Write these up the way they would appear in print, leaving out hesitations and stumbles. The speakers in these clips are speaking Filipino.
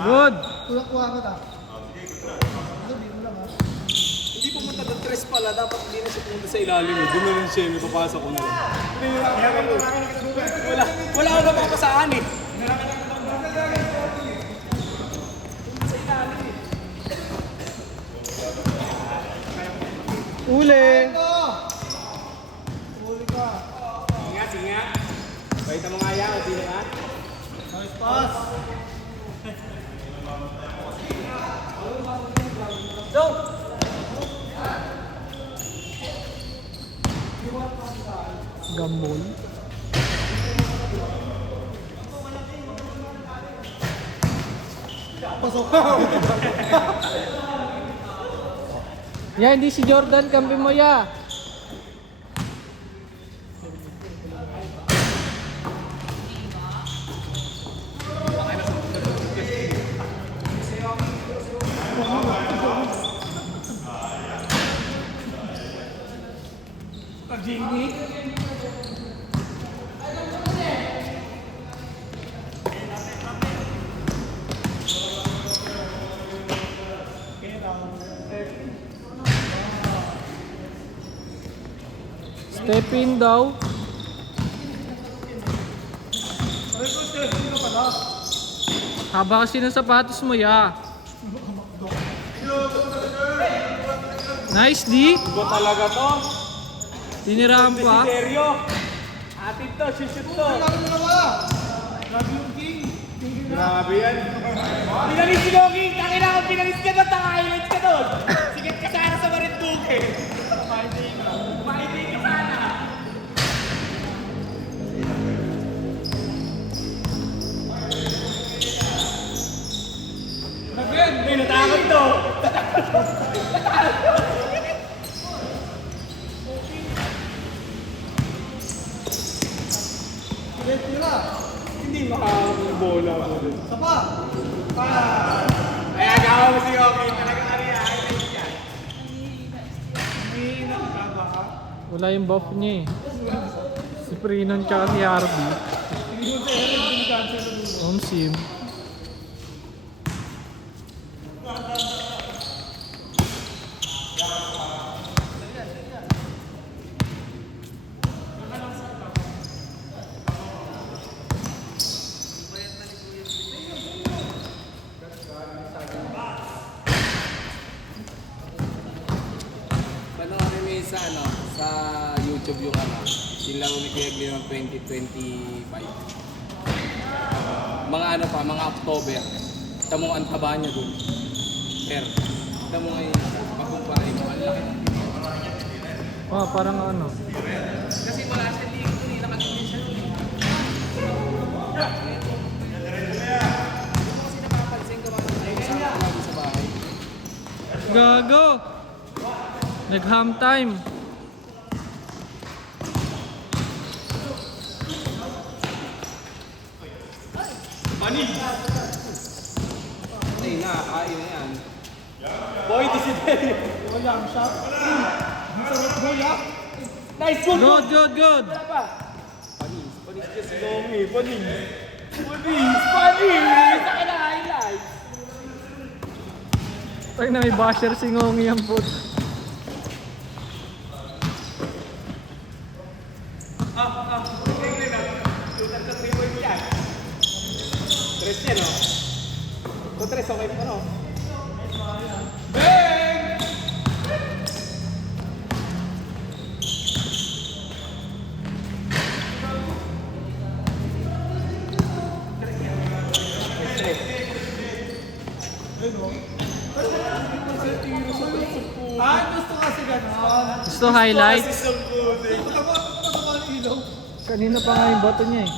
Good. Kuha ka ta. Hindi pumunta ng tres pala, dapat hindi na siya pumunta sa ilalim eh. Doon na lang siya, may papasok ko na lang. Wala akong napapasaan eh. Uli. Huli ka. Sige nga. Baita mo nga yan, hindi na. Nice pass. Go! Gambol. Pasok. Ya, hindi si Jordan. Kampi mo ya. Step in daw. Haba kasi ng sapatos mo ya. Nice D. Go talaga to. Tinirahan pa. Seryo. Atin to, shoot to. Grabe yung king. Grabe yan. Pinalis si Logi. Tangin ako, pinalis ka doon. Tanga-highlights ka doon. Sigat ka sana sa Marinduque. Kumain ka sana. May natakot to. Tira. Hindi makakabola mo doon. Sapa. Kaya gawa mo si Logi. Talagang highlights yan. Hindi nakakaba ka. Wala yung buff niya eh. Si Prinon tsaka si RB. Hindi mo sa Eric, binikansel na dito. Home sim. Panoorin mo sa sa YouTube yung sila ni Kuya Glenn ng 2025. Mga mga October. Tamo ang taba niya doon. Pero, tamo ngayon, pagkumpara mo, ang laki. Oh, parang ano. Kasi wala siya ligo doon, nakatulin siya doon. Kasi napapansin ko mga sa bahay. Gago! Nag-ham time. Ay na, kain na yan. Boy, Desiderio. Wala ang shot. Ang sarap bola. Nice one! Good, good, good. Wala pa. Panis dyan si Lomi. Panis! Saka na highlight. Ay na may basher si Ngongi ang put. Tres yan, no? Kung tres, okay pa, no? Gusto kasi gano'n. Gusto highlight. Patama ang ilaw. Kanina pa nga yung bato niya eh.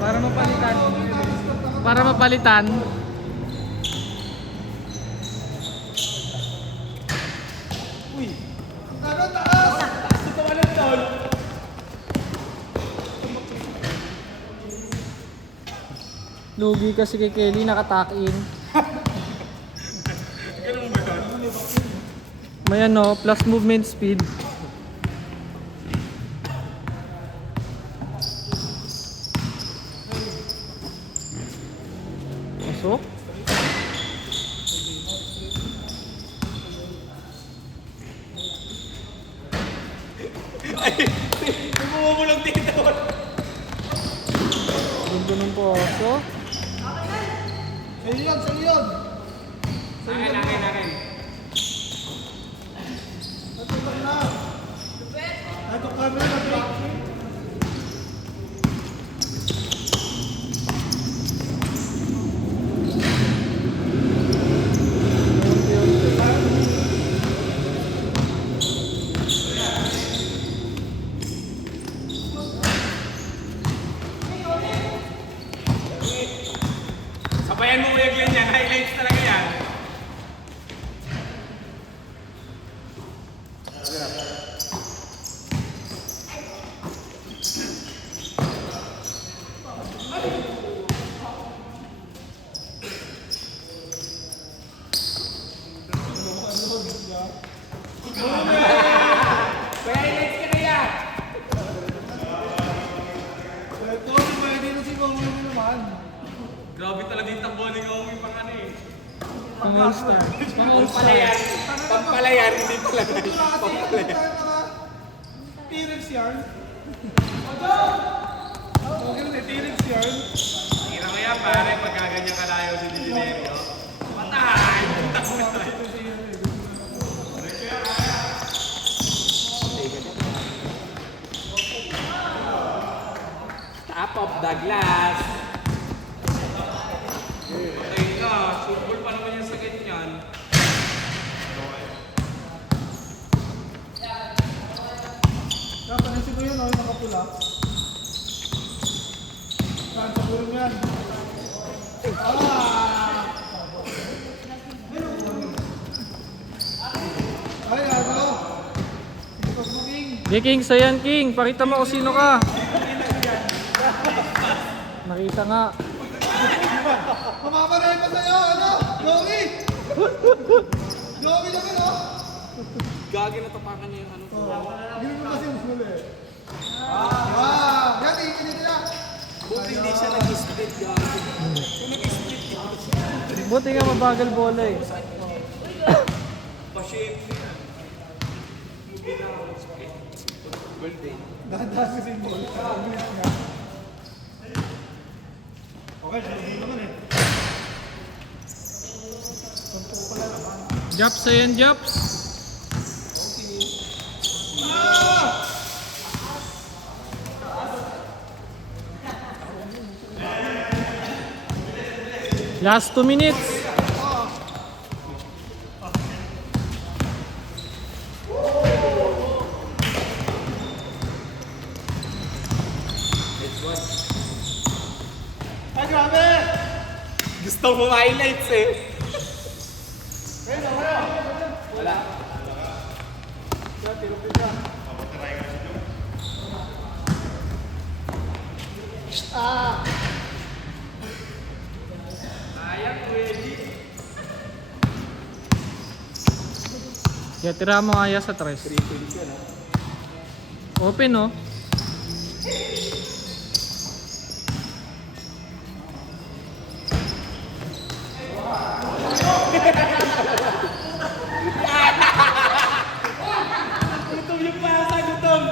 Para mapalitan. Para mapalitan. Ano taas? Ito ka lang doon. Lugi kasi kay Kelly nakatakin. May ano, plus movement speed. So? Bumumulong dito. Gundo ng poso. Sa'yo yun, sa'yo yun. Akin. Natulog na. Ito camera na break. Sabayan mo Kuya Glenn yan. Highlights talaga yan. May highlights ka na yan. Ito, pwede na si Mami naman. Grabe talaga yung takbo ni Omi pang ano eh. Pang-all-star. Pampalayan. Pampalayan, hindi pala. Kasi tayo mga T-Rex yarn. Okay na, T-Rex yarn. Tira ko yan pare, pagkaganyan kalayo si Diginerio. Patay! Top of the glass. Patay ka, football pa naman yung sa ganyan. Napansin ko yun, yung nakapula. Saan sa gulong yan? Ay, ano? Ito, smoking. Hey, King, sayan, King. Pakita mo kung sino ka. Nakita nga. Mamamaray pa sa'yo, ano? Yogi! Yogi naman, oh! Gagi na tapakan niya yung ano ko. Gawin mo kasi yung huli. Yan, tingin nila. Buti hindi siya nag-split gagi. Buti nga mabagal bola eh. Pa-shape yan. Lugi na ako split. Birthday. Dahan-dahan kasi yung ball. Ang bilis nga. Okay, hindi naman eh. Japs, sayan, Japs. Last 2 minutes. Ay, grabe! Gusto mo highlights eh. Wala. Sayang, pwede. Kaya tira mo aya sa tres. Open oh. Gutom yung pasa, gutom.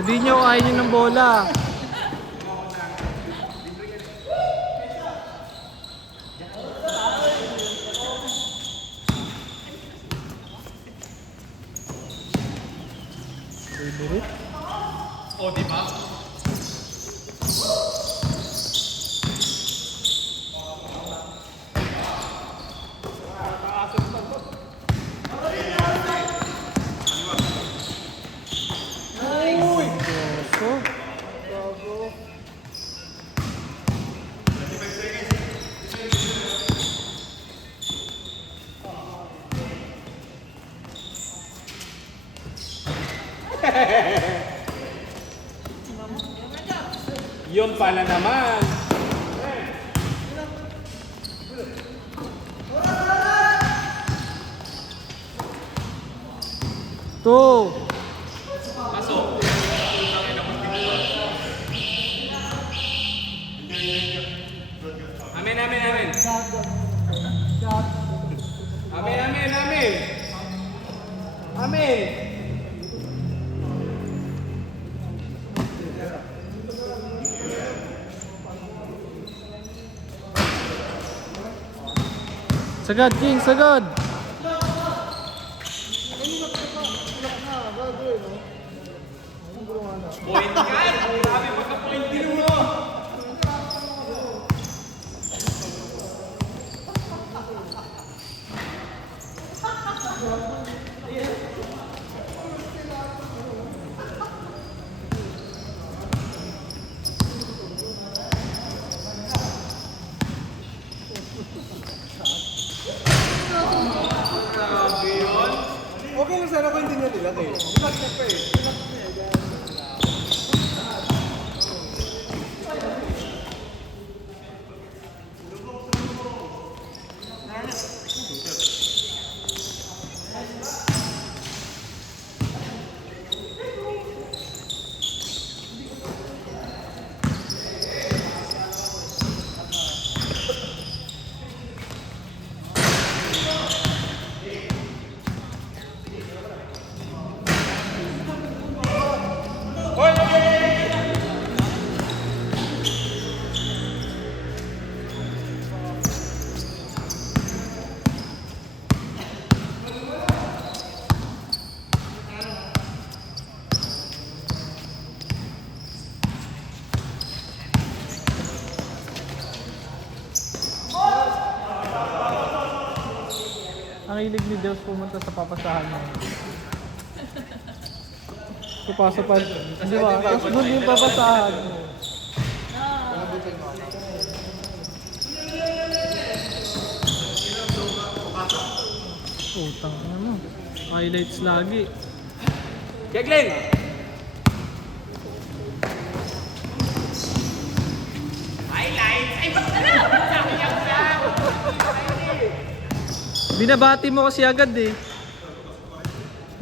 Sabihin nyo ayaw nyo ng bola. Favorite? O, di ba? Poso. Yun pala naman. Two. Pasok. Amel! Amel! Sagad, King, sagad! Point guard! Grabe pagka-point din mo! Okay lang sana kung hindi niya nila kayo. Relax na pa eh. Relax na eh. Ang hilig ni Deus pumunta sa papasahan niya. Papasa pa. Di ba? Tapos doon yung papasahan. Utang ano. Highlights lagi. Kaya Glenn! Highlights! Ay, basta na! Sabi niya siya! Binabati mo kasi agad eh.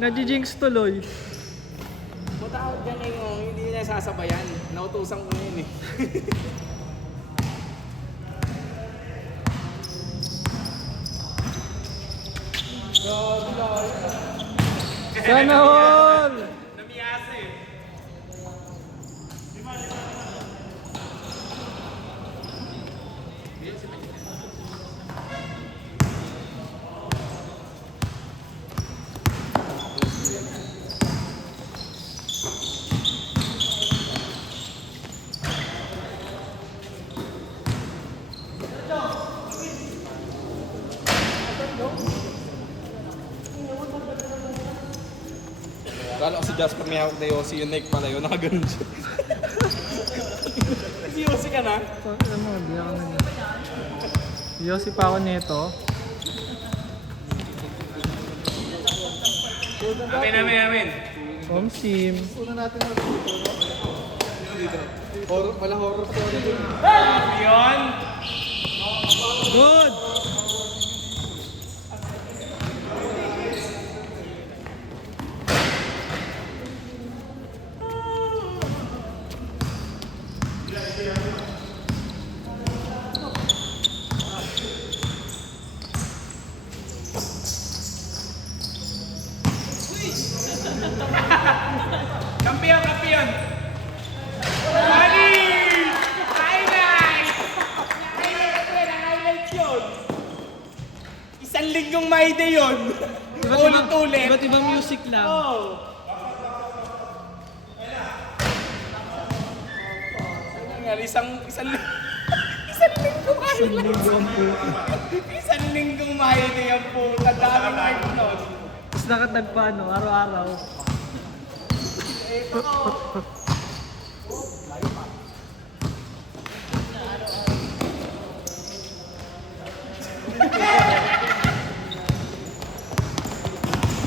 Nadjijinx tuloy. Buta ako dyan eh, oh, hindi niya sasabayan. Nautusan ko yun eh. Sana all! Namiyasa eh. Kala ko si Jasper may hawak na Yossi, yung neck pala yun, nakaganon siya. Si Yossi ka na? Ano mo, di ako na. Yossi pa ako nito. Amin. Home sim. Una natin na dito. Horror, wala horror story dun. Yun! Good! Kampiyon! Mali! Highlight! Highlight yun! Isang linggong maide yun! Ulit-ulit! Iba't ibang music lang. Oh! Isang linggong highlight! Isang linggong maide yan po! Daming hype nun! Tapos nakatagpa ano, araw-araw.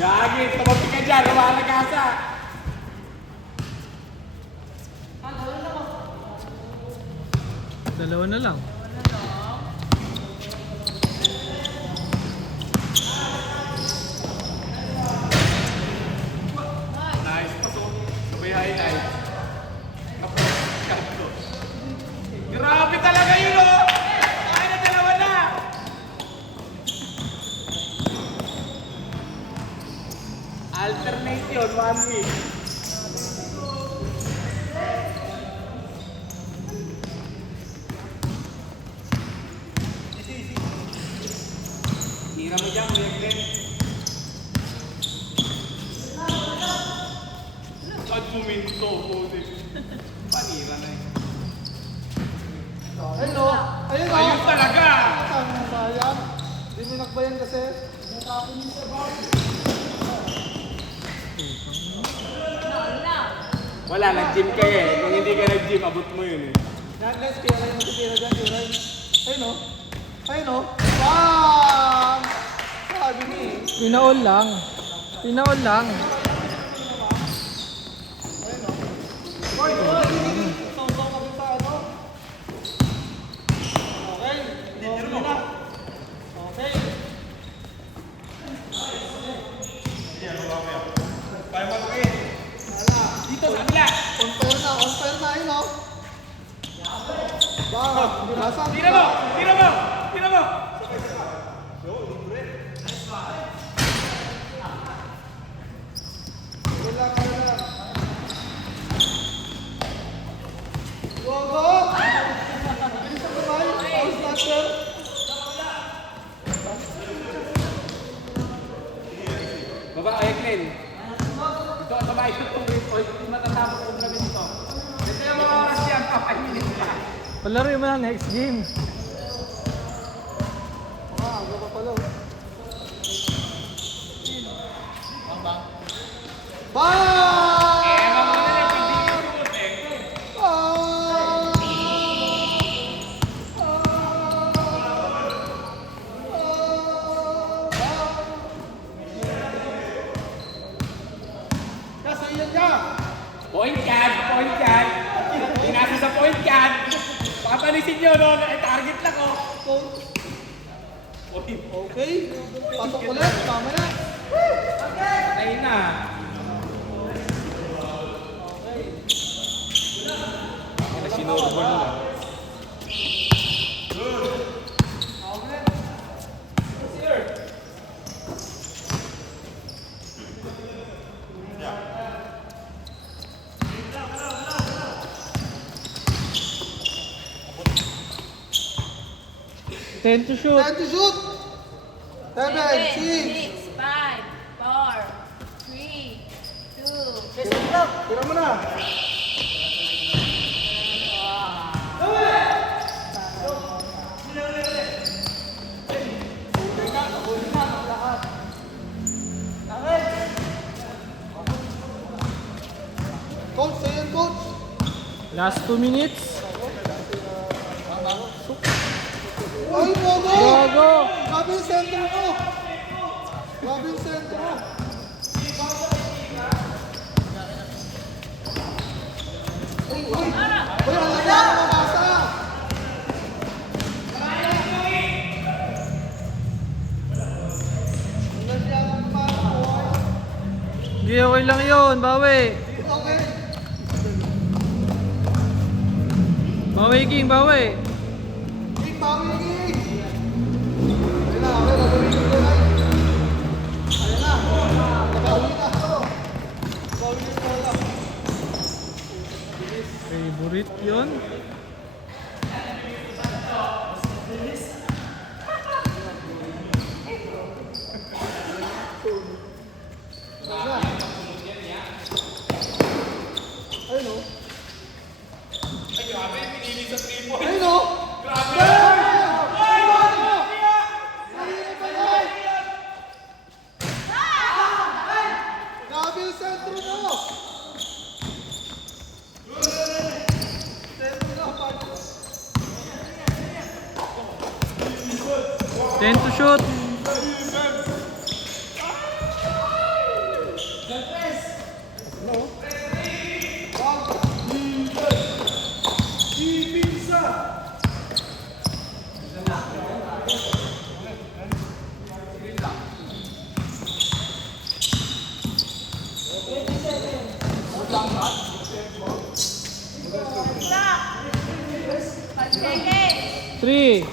Gagi, tumabi ka dyan, lumalagasa! Dalawa na lang. Nice, pasok. Sabay highlight. Grabe talaga yun, oh! Ay na, dalawa na! Alternate yun, 1 week. Tira mo dyan, Kuya Glenn. Saan buminto, Boses? Panira na eh. Ayun o. Ayun o. Ayun talaga! Tama ba yan? Hindi mo nakbayan kasi. Wala, nag-gym ka eh. Kung hindi ka nag-gym, abot mo yun eh. Nagles, kaya kayo matitira dyan, Juray. Ayun o. Ayun o. Bam! Sabi ni. Pinaol lang. Pinaol lang. Boy, song-song kami sa ano. Okay. Okay na. Okay. Dito sa kabila! On fire na, ayun o. Bam! Binasa. Tira mo! Tira mo! Tira mo! Wala ka na. Go, go! Bilis ang kamay. House snatcher. Baba, ay Glenn. Ito ang sabay ito itong grip oil. Kung matatapos kong kami dito. Ito yung mga oras yan, papahinit pa. Palaro mo na next game. Ah, go pa pala. Bam! Eh, mga na lang, hindi ko shoot eh. Nasa iyan ka! Point guard, point guard. Pinasa sa point guard. Papanisin nyo, no? Target lang, oh. Point. Okay. Pasok ulit. Tama na. Patay na. Ano, sinormal na. Ten to shoot. Time to shoot. 7, 6. 6, 5, 4, 3, 2, Tira mo na. Coach, sa'yo coach. Last 2 minutes. Ay, Bogo! Go, go. Grabe yung sentro mo. Grabe yung sentro. Uy, uy. Uy, ang laki ako mabasa. Ang laki ako mabasa. Hindi, okay lang yun. Bawi. Okay. Bawi, King. Bawi. King, bawi, King. Ayun na, okay, babawi ko na. Ayun na. Babawi na. Babawi na sa wala. Favorite yun. Ayun o. Ay, grabe, pinili sa 3 point. Ayun o. Grabe. Grabe yung sentro mo. Sentro na, partner. 10 to shoot. stop! 5 seconds! 3,